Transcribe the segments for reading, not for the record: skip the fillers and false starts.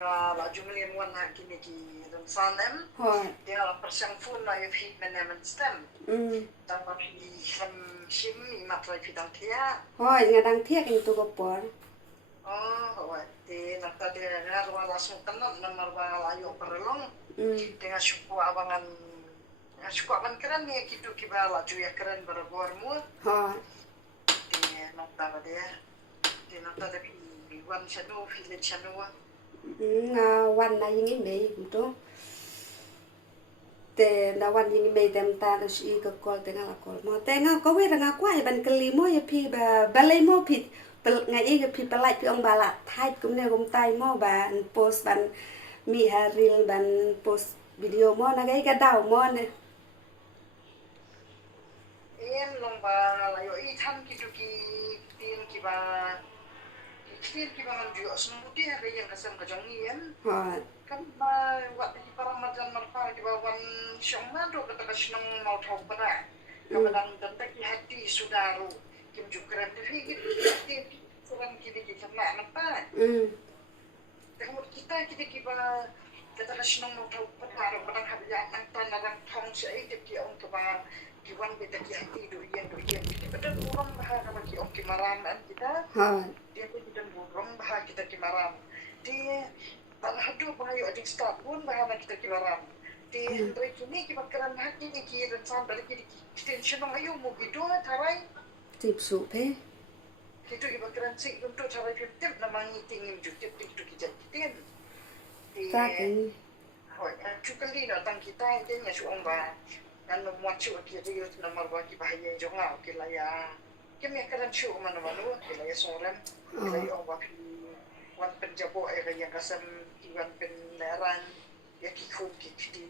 La jumlin wan ha kini ki dan sanem Hoi. dia la persiang fun na yo fi menemen stem dan ma fi ham shim i matrai fi dang tia Hoi, ngadang thiek in tu kopor. oh de na ta de ngar wa langsung tenan namar wa la yo perelong dengan syuku abangan syuku aban keren ni kitu ki ba la juya keren berabor mu Hoi. de na ta de na ta de fi wan chanu village chanu Nga wan na yingi mei kuto. Te na wan yingi mei tem ta na shi ka kol te nga la kol mo. Te nga ko we nga kwa ban kali mo ya pi ba le mo pi nga i ga pi palai pi ong bala thai kum ne kum tai mo ba post ban mi ha reel ban post video mo na ga dau mo ne. em long ba la yo i tham ki tu ki tin ki ba tin ki ba man ju asmuti ha ga yang kasam ka jong ien Hoi. kan ba wat ki para majan mar pa ki ba wan syong ma do ka sinong mau thau pa na ka ba dang dan ta ki hati sudaru kim ju kran de fi ki tin suran ki di sama na pa kita ki ba kita ka sinong mau thau pa na ro ba dang ha ya nang ta na dang thong sai ki ong ka ba kiwan beta ki hati do yen kita betul burung bahar sama ki om kimaram an kita dia pun kita burung bahar kita kimaram dia tan hadu bahayu adik start pun bahar kita kimaram dia dari kini kita keran hati ni ki dan sam dari ki tension ayu mu gitu tarai Tip su pe. kita keran sik untuk tarai tip namangi tingin ju tip tu kita tin Ta ken. Hoi, cukali datang kita ini nya su om ba nan mo chu ki ri na mar ba ki bahaya jonga ki la ya kim ya karan chu man manu ki la ya soran ki la ya wa ki wan penjabo ai ga yang kasam ki wan pen leran ya ki khun ki ti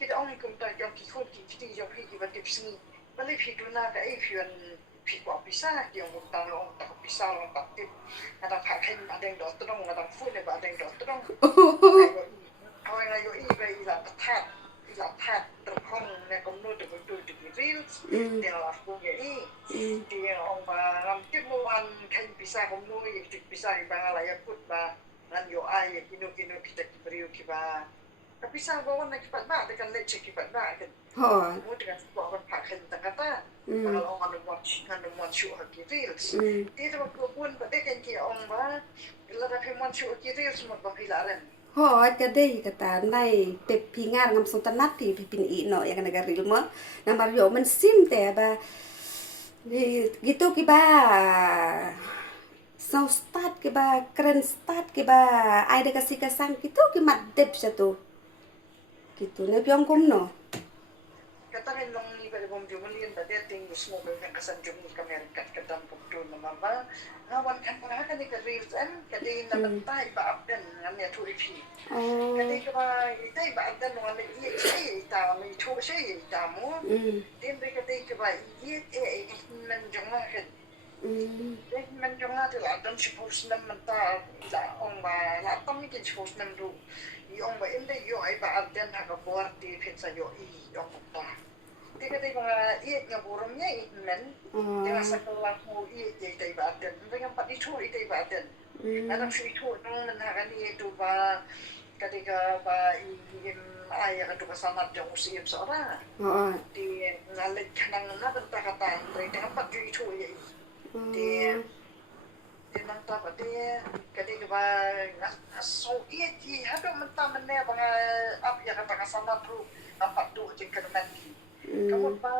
ki da ong kum ta ya ki khun ki ti ya ki ba tip sni bale phi tu na ka ai phi wan phi kwa pisa ki ong ta ong ta pisa ong ta tip ada pha khain adeng do tong ada fu ne ba adeng do tong ai ga yo i ba i la ta la pat terhong na komno de betu de reels dia la fu ge i dia ong ba ram tip mo an kan bisa komno ye tip bisa i ba la ya put ba nan yo ai ye kino kita ki beriu ki ba tapi sa ba wan na ki pat ba de kan le che ki pat ba kan Hoi. mo de kan ko ba pa kan ta kata ba la ong an watch kan mo chu ha ki reels dia de ko pun ba de kan ki ong ba la da pe mo chu ki reels mo ba pilaren Hoi ka dei kata nai pe pingar ngam song tanat ti pipin i no ya kana garil mo. Na mario men sim te ba gitu ki ba so start ki ba keren start ki ba ai de kasih kasang gitu ki mat dep satu. Gitu ne piong kum no. Kata rin nung ni ba bom jumulin ba dia ting gusto mo ba kasan jumul kamera kat kadam pukto na mama ngawan kan pa ka ni ka reels an kadi na bantay ba abdan ngam ya turi fi kadi ka ba itay ba abdan ngam ni sai ita mi thu sai ita mo din ba kadi ka ba i man jonga ka man jonga ti la dan suppose na manta la ong ba la tam ni kin suppose nam du i ong ba inde yo ai ba abdan ha ka bor ti phetsa yo i ong pa Tika mga iit nga burong niya, iit men. Yung sa kalang mo iit niya itay batin. Yung pati ito itay batin. Anong siya ito, nung nanakan niya ito ba, kadika ba iim ay ka ito kasanat yung usiyim sa ora. Di ngalig ka nang nabanta ka tayo. Yung pati ito niya. Di nang tapat niya, kadika ba, so iit, hado man taman niya, mga apya ka kasanat ro, ang patu di kanaman. Kamu pa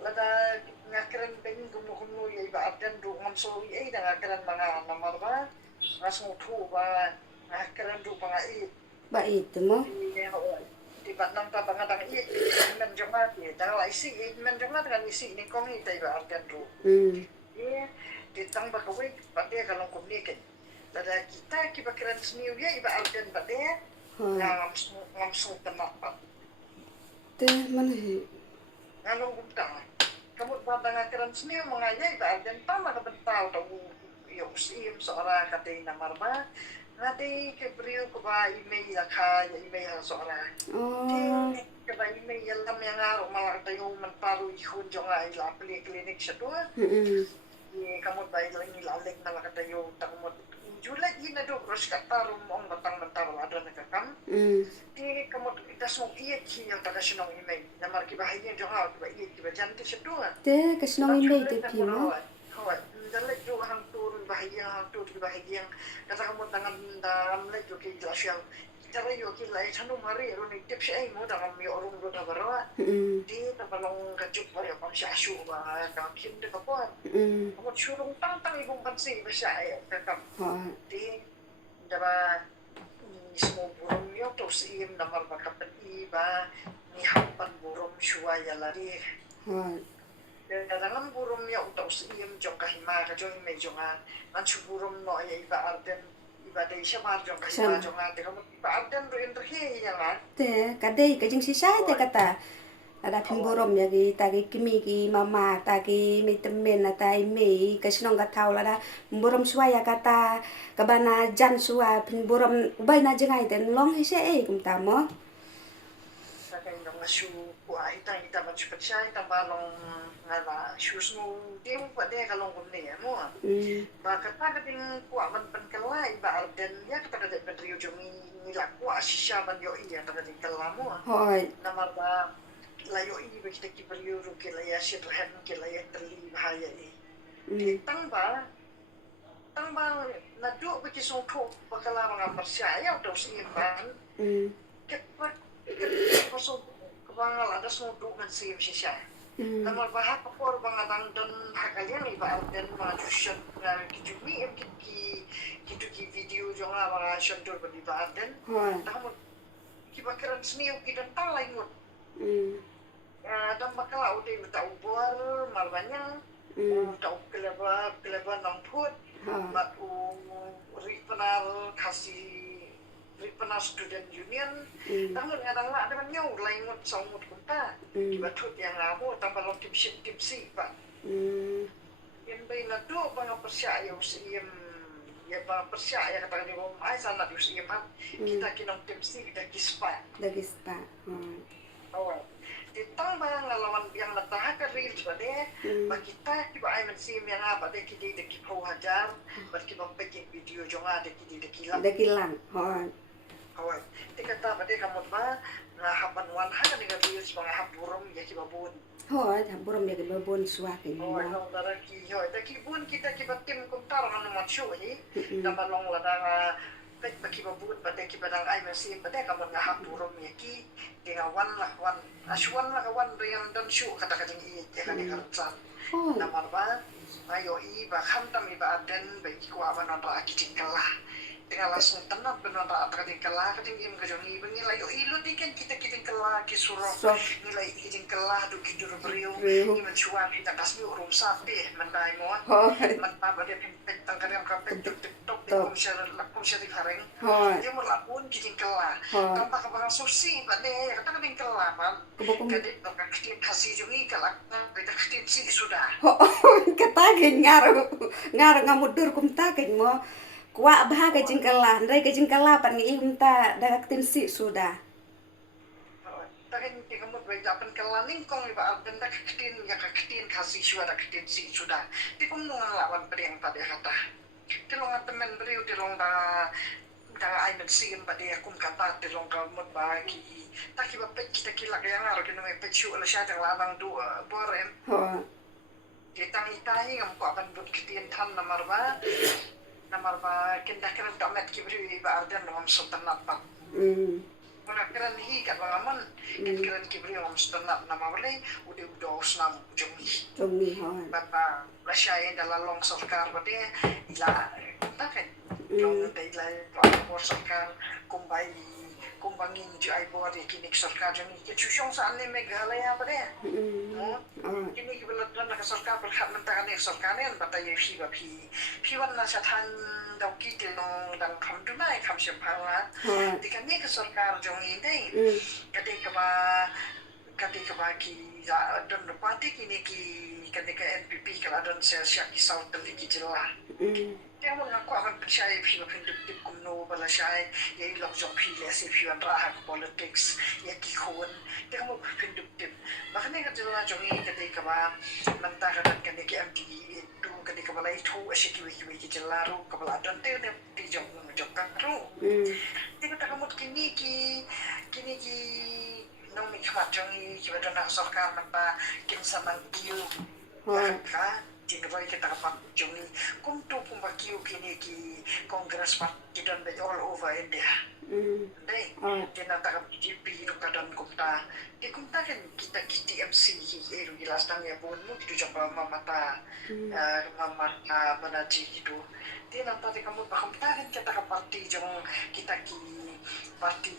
lada ngakran ben gumu ya iba adan do ngamso ai da ngakran mga namar ba ngasmo thu ba ngakran do mga i Ba itu mo. di batang ta banga dang i men jonga ti da lai si men jonga dengan isi ni kong i tai ba adan do di tang ba kawe ba de kalong komunikasi lada kita ki bakran sniu ya iba adan ba de ngamso tenak pa Te man he. Ano gumta kamu bata nga karan sniyo mga yay ba dan tama ka bentaw daw yung sim sa ora katay na marba nga day kebriyo ko ba email ka email sa ora ka ba email lam yang nga malak tayo man paro ihun jo nga ila clinic siya to kamu ba ilang ilalig malak tayo takmot July ina do cross ka taro mo ang batang Di kamu kita semua iya ki yang tak senang email. Nama kita bahagia jangan kita iya kita jangan sedua. Te kasnong email te pi mo. Kawat, dalam juga hang turun bahagia. Kata kamu tangan dalam lagi juga jelas yang cara yo kita sanu mari roni tips ai mo dalam mi orang roda barawa. Di tapalong kajuk bari apa syasu ba kakin de kapuan. Kamu curung tang ibong pansi basa ay kakam. Di daba semua burung yo terus im namar bakapan iba ni hampan burung suaya lari. Dalam burung ya untuk im jong kahima ka jong me jonga manchu burung no ya iba arden iba de shamar jong kahima jonga de kamu iba arden ro interhi ya la Te kadai ka jing sisai te kata. Ada pemborom ya ki tagi kimi ki mama tagi mi temen na tai mi kasnong ka tau la da pemborom suaya kata kabana jan suwa pemborom ubay na jengai ten long hi se kum ta mo. sakai dong asu kuah ita manchu percaya ita balong ngala shusnu dia pada kalau kumne ya mo ba kata kading kuah man penkela iba arden ya kata kada pedrio jomi nila kuah shisha man yo iya kata kading kala mo Hoi. namar ba layo ini kita kibaliyo ke laya shirhan ke laya terli bahaya ini tang ba na do ke so to bakala mga percaya to simpan kepa so kabang ada so do man sim shisha namar ba ha por bang adang dan hakalian iba dan ma jushan na kijumi ki video jonga mga shantur ba iba dan tamu kibakiran sniu kidan talay mo dan bakal udah minta ubur malbanyak tahu keleba namput batu ripenal kasih ripenal student union namun kadang lah ada nyau lain ngut sanggut kunta dibatut yang ngamu tambah lo tipsi pak yang bayi nado bang percaya usim ya bang percaya kata dia bang ai sana usim kita kinong tipsi kita kispa awal ditang ba ngalawan yang matahaka reels ba de makita kiba ay man sim yang apa de kidi de kipo hajar bat kiba peking video jonga de kidi de kilang hoi tikata ba de kamot ba nga hapan wan ha ni ga reels ba haburom ya kiba bun haburom ya kiba bun suwa ki no dara ki hoi de kibun kita kiba tim kuntar kan man show hi tamalong lada bagi babut pada kipadang ay masih pada kamu nga haburom ya ki kaya wan aswan lah wan rian dan syu kata kating i kan ikarsan namar ba ayo i ba khantam i ba aden ba ki ko aban ora akitingkalah dengan langsung tenang benar tak katingkalah kating im kajongi bengi layo ilu diken kita kitingkalah ki suro nilai kitingkalah du kidur beriu ni mencuan kita kasmi urum sapi mandai mo man pa ba de pentang kadang kapet tiktok lakum syarif hareng dia melakun kitingkalah tanpa kabang susi ba de kata kitingkalah man jadi tak kiting kasih jungi kalak beda kiting si sudah kata ngar ngamudur kum takin mo kuah bah ka jingkala ndai ka jingkala pan ngi imta daga tinsi sudah takin kamu bejapan kelaning kong iba benda ketin ya ketin kasih suara ketin si sudah ti kum nungan lawan periang pada kata tilong temen beriu tilong da ay nagsigin pada akum kata tilong kamot bagi tak iba pet kita kilak yang aro kinu me pechu ala sya tang labang dua borem kita itahi ngam ko aban but ketin tan namar ba kinda kiran tamet kibri ba arden ngam sultanat pa wala kiran hi ka bangaman kiran kibri ngam sultanat nama wala udah nam jumi bapa rasya dalam long sarkar bade ila taken long ila long sarkar kumbangin ju ay body kinik sarkar jumi ke chushong sa anne meghalaya bade kini kibalat na ka sarkar berhak mentakan ni sarkar ni bata yeshi ba piwan na sa tan daw kitilong dang kamdumay kamsyam pala dikan ni ka sarkar jumi dai kadika ba ki don pati kini ki kadika NPP kala don siya ki south ki jila dia mo ngaku akan percaya piwa penduduk kumno bala syai ya ilok jong pile si piwan raha politics ya ki khon dia mo penduduk bahkan ni kadila jongi kadika ba mentara dan kadika MD itu kadika bala itu asyik ki jila ro kabala don te ne di jong kan ro dia kata kamu kini ki nong mi khmat jong ni ki ba na sarkar man ba kin samang kiu ya ka jing roi kita pa jong ni kum tu kum ba kiu kini ki congress party dan ba all over India dai tina ta BJP ru kadan kumta di kumta kan kita TMC ki eru jelas tang ya pun mu tu jamba mata mama manaji itu tina ta kamu ba kumta kan kita ka party jong kita ki party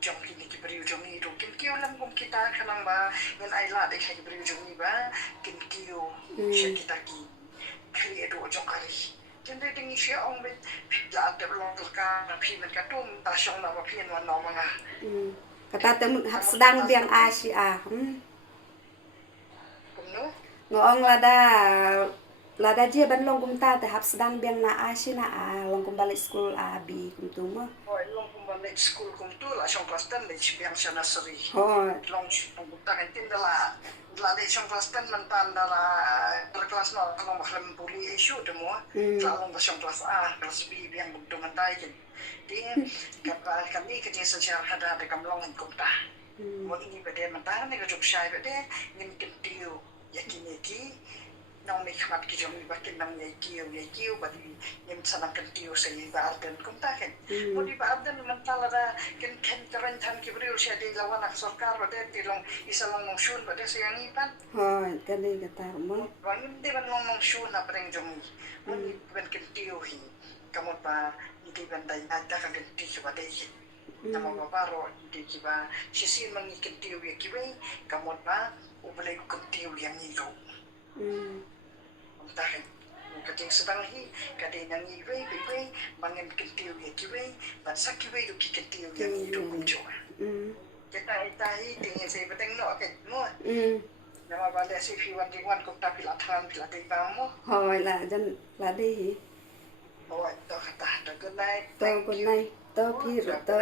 jong kini ki beriu jong ni ru kin kiu lam kum kita kanang ba ngan ai la dai ki beriu jong ni ba kin kiu she kita ki create do jong kali kin dai ding she ong bet la de long ka na phi man ka tum ta shong na ba phi wan no ma nga kata temu sedang biang Asia kum no ngong lada je ban long kum ta te hap sedang biang na Asia na long kum balik school abi kum tu mo long kum balik school kum tu la shong kelas 10 le biang sana seri long kum ta kan tin la le shong kelas 10 man tan la kelas no long mahlam puli issue de mo la long shong kelas A kelas B biang buk tu man tai kin dia kami kerja secara hada de kam long kum ta mo ini bede man ta ne ko job shai bede ngin kin tiu yakini ki nong mi khmat ki jom ba kin nang ye kiu ba di yem sanang kan tiu se ba arden kum ta ken mo di ba arden man ta la ken keren tan ki bri usha di lawan ak sarkar ba de ti long isa long shun ba de se yang ipan kan ni kata mo wangin de ban long shun na preng jom mo ni ben ken tiu hi kamot pa di ban dai ada ka ken tiu ba de nama baparo di kiba sisi mangi ken tiu ye kiwe kamot pa ubale ken tiu yang ni ro tahan kating sedang hi kadai nang iwe mangen kentiu ye kiwe ban sakiwe lu kentiu yang hidup kumjo kita hi tingin saya beteng no ket mo nama bale si fiwan dingwan ko tapi lathan bila dei ba mo hoi la jan la di hi oh to kata to good night to phi ro to